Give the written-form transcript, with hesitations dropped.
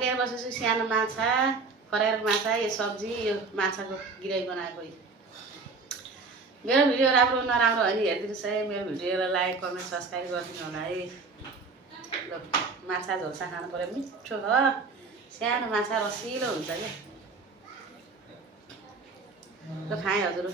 लिएर बसेछु सानो माछा खरायोको माछा यो सब्जी यो माछाको गिराई बनाएको मेरो भिडियो राम्रो नराम्रो हो नि हेरिदिनुहोस् है मेरो भिडियोलाई लाइक कमेन्ट सब्सक्राइब गरिदिनु होला है ल माछा झोल्सा खानु पर्यो मिठो हो सानो माछा रसिलो हुन्छ क्या ल खाएँ हजुर